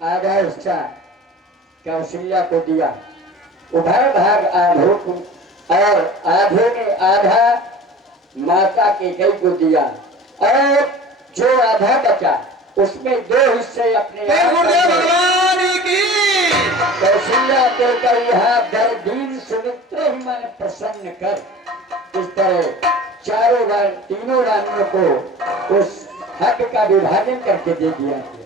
आधा हिस्सा कौशल्या को दिया, उभय भाग आधों को, और आधे में आधा माता के कई को दिया, और जो आधा बचा उसमें दो हिस्से अपने भगवान की कौशल्या को कहा दरदीन सुमित्र ही मन प्रसन्न कर। इस तरह तीनों रानियों को उस हक का विभाजन करके दे दिया गया।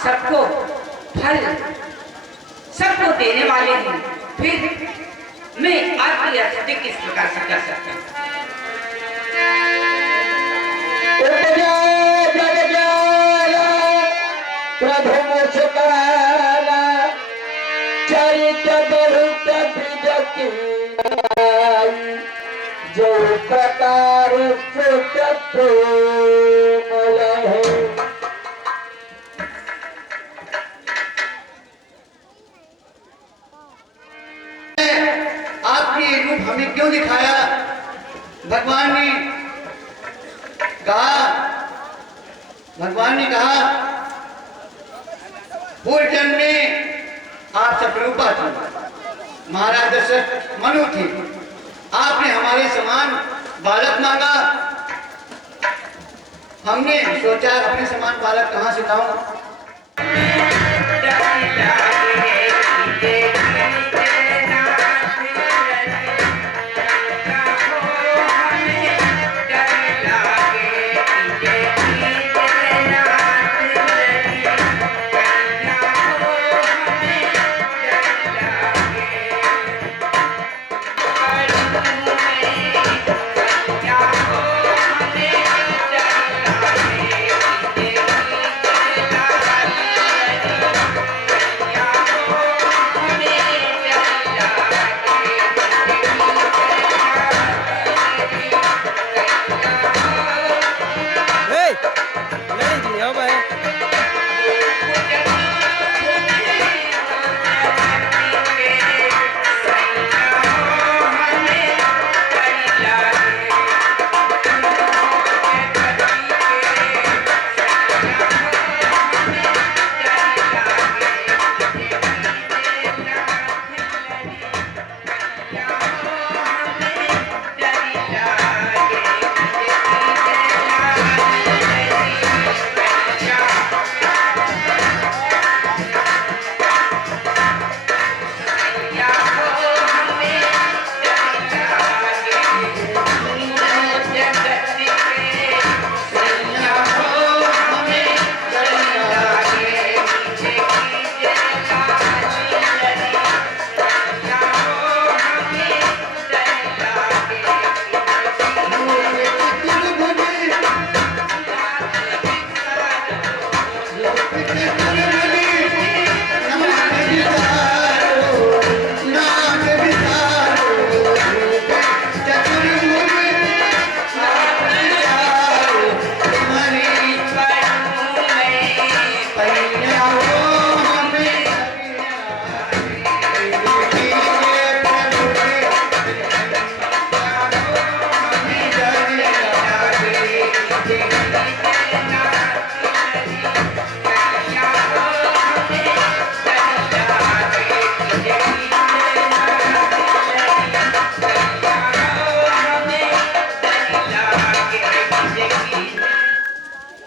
सबको फल सबको देने वाले हैं, फिर मैं आपकी स्तुति किस प्रकार से कर सकता हूँ? जो प्रकार हमें क्यों दिखाया? भगवान ने कहा पूर्व जन्म में आप सतरूपा थे, महाराज दशरथ मनु थे, आपने हमारे समान बालक मांगा। हमने सोचा अपने समान बालक कहां से लाऊं?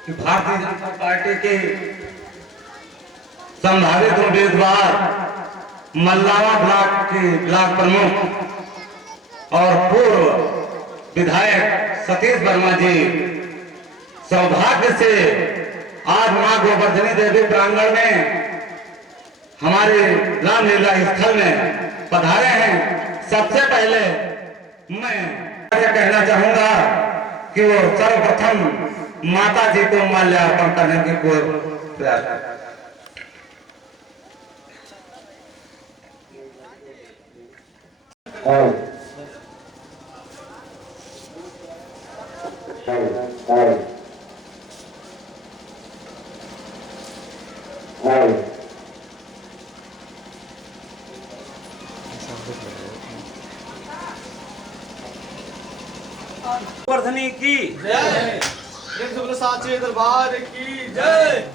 कि भारतीय जनता पार्टी के संभावित उम्मीदवार मल्लावा ब्लॉक के ब्लॉक प्रमुख और पूर्व विधायक सतीश वर्मा जी सौभाग्य से आज मां गोवर्धनी देवी प्रांगण में हमारे रामलीला स्थल में पधारे हैं। सबसे पहले मैं यह कहना चाहूंगा कि वो सर्वप्रथम माता जी को माल्यार्पण करने की कोई प्रयास करें। वर्धनी की जय। साचे दरबार की जय।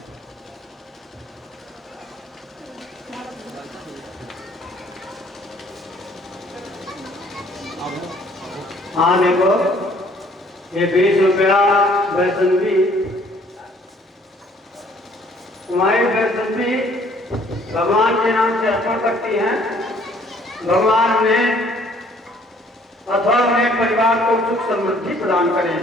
हाँ देखो, ये 20 रुपया वैष्णवी, तुम्हारी वैष्णवी भगवान के नाम से अर्पण करती हैं। भगवान ने अथवा अपने परिवार को सुख समृद्धि प्रदान करें।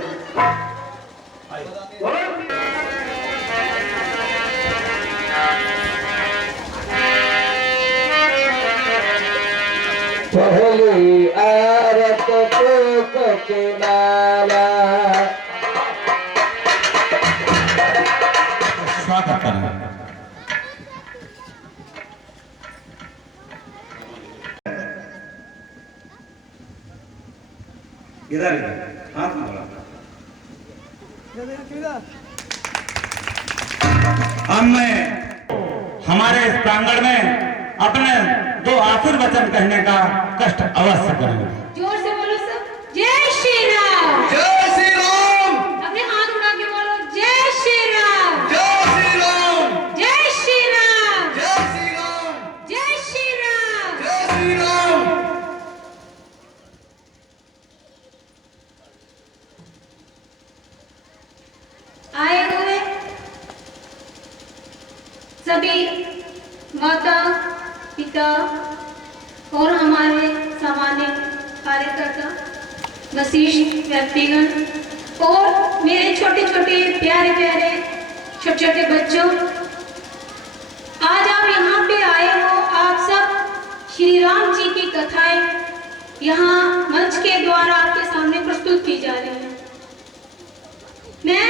पहली आरत पोक के माला स्वागत करें। इधर हाथ मोड़ा। अब मैं हमारे इस प्रांगण में अपने 2 आखिर वचन कहने का कष्ट अवश्य करूंगा। जोर से बोलो सब, जय श्री राम। जय श्री राम। अपने हाथ उठा के बोलो, जय श्री राम। जय श्री राम। जय श्री राम। जय श्री राम। जय श्री राम। जय श्री राम। आए हुए सभी माता पिता और हमारे सामान्य कार्यकर्ता, वशिष्ठ व्यक्तिगण और मेरे छोटे छोटे प्यारे प्यारे छोटे छोटे बच्चों, आज आप यहाँ पे आए हो। आप सब श्री राम जी की कथाएं यहाँ मंच के द्वारा आपके सामने प्रस्तुत की जा रही हैं। मैं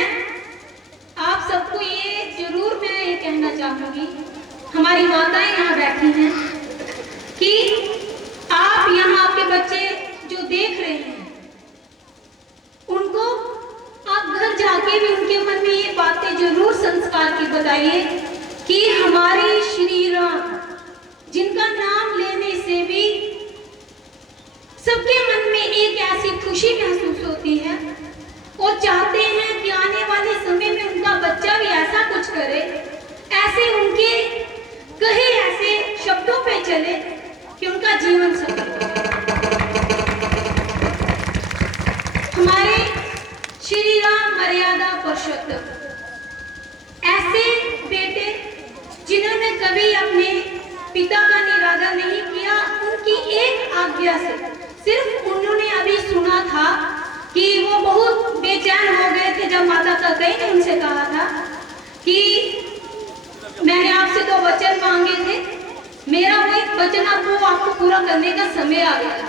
आप सबको मैं ये कहना चाहूंगी, हमारी माताएं यहाँ बैठी हैं, कि आप यहाँ आपके बच्चे जो देख रहे हैं, उनको आप घर जाके भी उनके मन में ये बातें जरूर संस्कार की बताइए कि हमारे श्री राम, जिनका नाम लेने से भी सबके मन में एक ऐसी खुशी महसूस होती है और चाहते हैं कि आने वाले समय में उनका बच्चा भी ऐसा कुछ करे, ऐसे उनके कहे ऐसे शब्दों पे चले कि उनका जीवन सफल हो। हमारे श्री राम मर्यादा पुरुषोत्तम, ऐसे बेटे जिन्होंने कभी अपने पिता का निरादर नहीं किया, उनकी एक आज्ञा से सिर्फ उन्होंने अभी सुना था कि वो बहुत बेचैन हो गए थे जब माता कई ने उनसे कहा था कि मैंने आपसे 2 वचन मांगे थे, मेरा वो एक वचन अब वो आपको पूरा करने का समय आ गया है।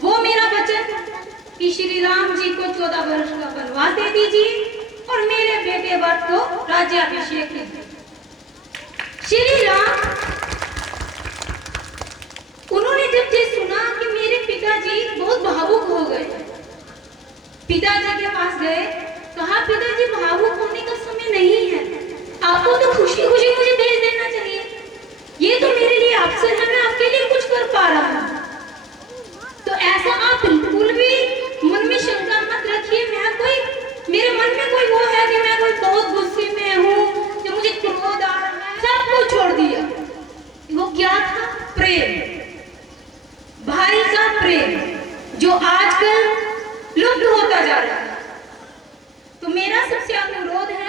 वो मेरा वचन कि श्री राम जी को 14 वर्ष का वनवास दे दीजिए और मेरे बेटे भरत को राज्याभिषेक कीजिए। श्री राम, उन्होंने जब ये सुना कि मेरे पिताजी बहुत भावुक हो गए, पिताजी के पास गए, कहा पिताजी भावुक होने का समय नहीं है, आपको तो खुशी खुशी मुझे भेज देना चाहिए, ये तो मेरे लिए अवसर है, मैं आपके लिए कुछ कर पा रहा हूँ। तो ऐसा आप बिल्कुल भी मन में शंका मत रखिए, मेरे मन में कोई वो है कि मैं कोई बहुत गुस्से में हूँ, जो मुझे क्रोध आ रहा है, सब कुछ छोड़ दिया। वो क्या था? प्रेम, भाई का प्रेम, जो आजकल लुप्त होता जा रहा है। तो मेरा सबसे अनुरोध है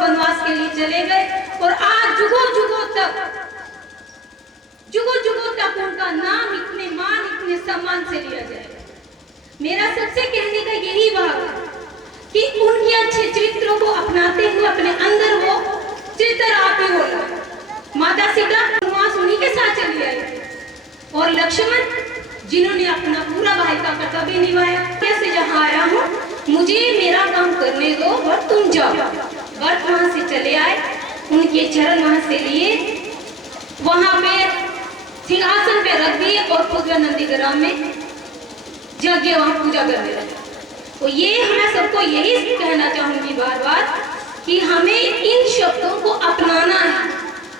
वनवास के लिए चले गए और आज जुगों तक उनका नाम इतने मान इतने सम्मान से लिया जाएगा। मेरा सबसे कहने का यही भाव है कि उनके अच्छे चरित्रों को अपनाते हुए अपने अंदर वो चरित्र आते हो माता सीता वनवास उन्हीं के साथ चली आई और लक्ष्मण जिन्होंने अपना पूरा भाई का कर्तव्य निभाया। कैसे जहाँ आया हूँ मुझे मेरा काम करने दो और तुम जाओ। भरत वहां से चले आए, उनके चरण वहां से लिए, वहां पे सिंहासन पे रख दिए और खुद नंदीग्राम में यज्ञ वहां पूजा करने लगे। तो ये मैं सबको यही कहना चाहूंगी बार बार कि हमें इन शब्दों को अपनाना है।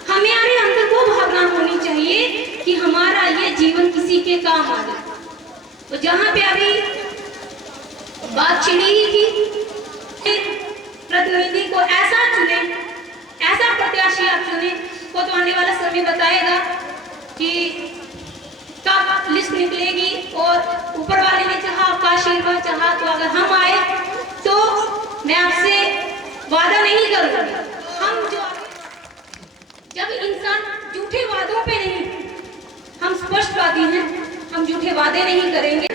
हमारे अंदर वो भावना होनी चाहिए कि हमारा ये जीवन किसी के काम आ जाए। तो जहाँ पे अभी बात छिड़ी ही थी, प्रतिनिधि को ऐसा चुने, ऐसा प्रत्याशी आप चुने को तो आने वाला समय बताएगा कि कब लिस्ट निकलेगी और ऊपर वाले ने चाहा आपका आशीर्वाद चाहा तो अगर हम आए तो मैं आपसे वादा नहीं करूंगी। हम जो जब इंसान झूठे वादों पे नहीं, हम स्पष्टवादी हैं, हम झूठे वादे नहीं करेंगे,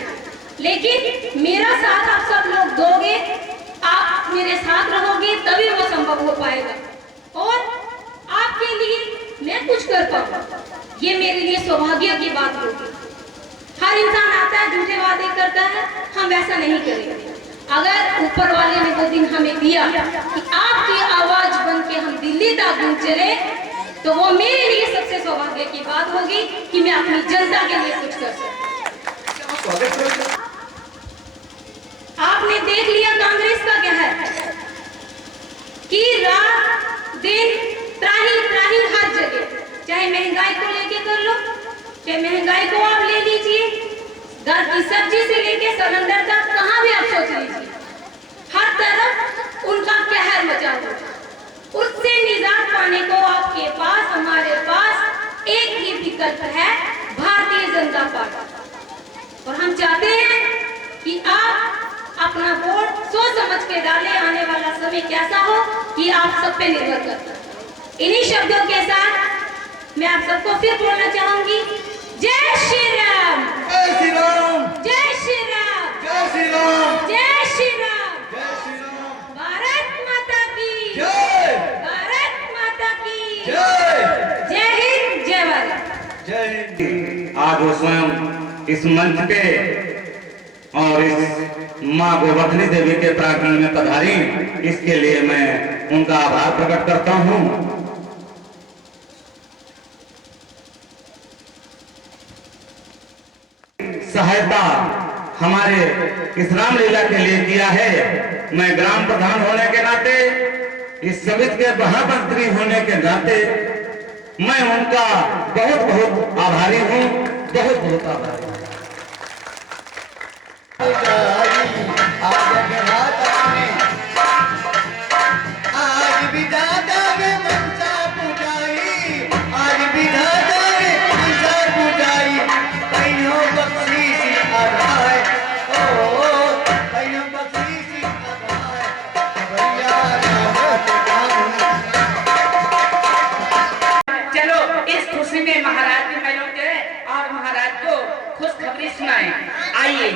लेकिन मेरा साथ आप सब लोग दोगे, आप मेरे साथ रहोगे तभी वो संभव हो पाएगा और आपके लिए मैं कुछ कर पाऊंगा। ये मेरे लिए सौभाग्य की बात होगी। हर इंसान आता है झूठे वादे करता है, हम वैसा नहीं करेंगे। अगर ऊपर वाले ने वो दिन हमें दिया कि आपकी आवाज बन के हम दिल्ली तक गूंज चले तो वो मेरे लिए सबसे सौभाग्य की बात होगी कि मैं अपनी जनता के लिए कुछ कर सकूं। आपने देख लिया कांग्रेस का क्या है कि रात दिन त्राही हर जगह, चाहे महंगाई को लेके कर लो, चाहे महंगाई को आप ले लीजिए, घर की सब्जी से लेके सिलेंडर तक कहाँ भी आप सोच लीजिए, हर तरफ उनका कहर मचा हुआ। उससे निजात पाने को आपके पास, हमारे पास एक ही विकल्प है, भारतीय जनता पार्टी। और हम चाहते हैं कि आप अपना वोट सोच समझ के डालें। आने वाला समय कैसा हो कि आप सब पे निर्भर करता है। इन्हीं शब्दों के साथ मैं आप सबको फिर बोलना चाहूंगी, जय श्री राम, जय श्री राम, जय श्री राम, जय श्री राम, जय श्री राम, जय श्री राम, भारत माता की जय, भारत माता की जय, जय हिंद, जय भारत। जय हिंद। आज वो स्वयं इस मंच पे और इस माँ गोवर्धनी देवी के प्रांगण में पधारी, इसके लिए मैं उनका आभार प्रकट करता हूँ। सहायता हमारे इस रामलीला के लिए किया है। मैं ग्राम प्रधान होने के नाते, इस समिति के महामंत्री होने के नाते मैं उनका बहुत बहुत आभारी हूँ, बहुत बहुत आभारी हूँ। आज भी दादा ने मनसा पुजाई, आज भी दादा ने मनसा पुजाई, कईयों बख्शीश आधार, ओ कईयों बख्शीश आधार, भैया चलो इस खुशी में महाराज के महलों के और महाराज को खुशखबरी सुनाएं। आइए।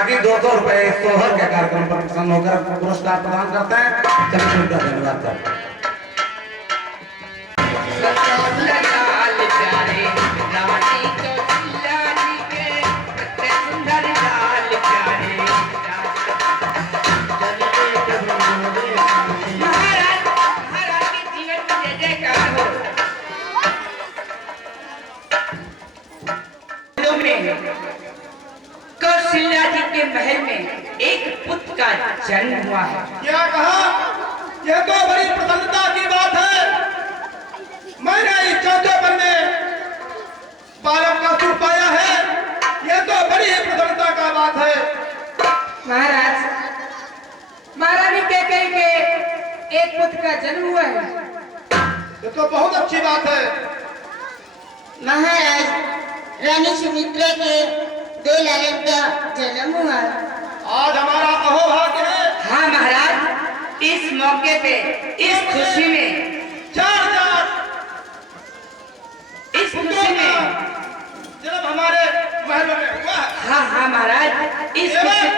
बाकी 200 रुपए सोहर के कार्यक्रम पर प्रसन्न होकर पुरस्कार प्रदान करते हैं। चलिए धन्यवाद करते हैं। कौशल्या जी के महल में एक पुत्र का जन्म हुआ है। क्या कहा? यह तो बड़ी प्रसन्नता की बात है। मैंने इस चौथेपन में बालक का सुख पाया है। यह तो बड़ी प्रसन्नता का बात है। महाराज, महारानी कैकेयी के एक पुत्र का जन्म हुआ है। यह तो बहुत अच्छी बात है। महाराज, रानी सुमित्रा के 2 लालन का जन्म हुआ। आज हमारा अहोभाग्य है। हाँ महाराज, इस मौके पे, इस खुशी में, 4 इस खुशी में जन्म हमारे महल में हुआ है। हाँ हाँ महाराज, इस खुशी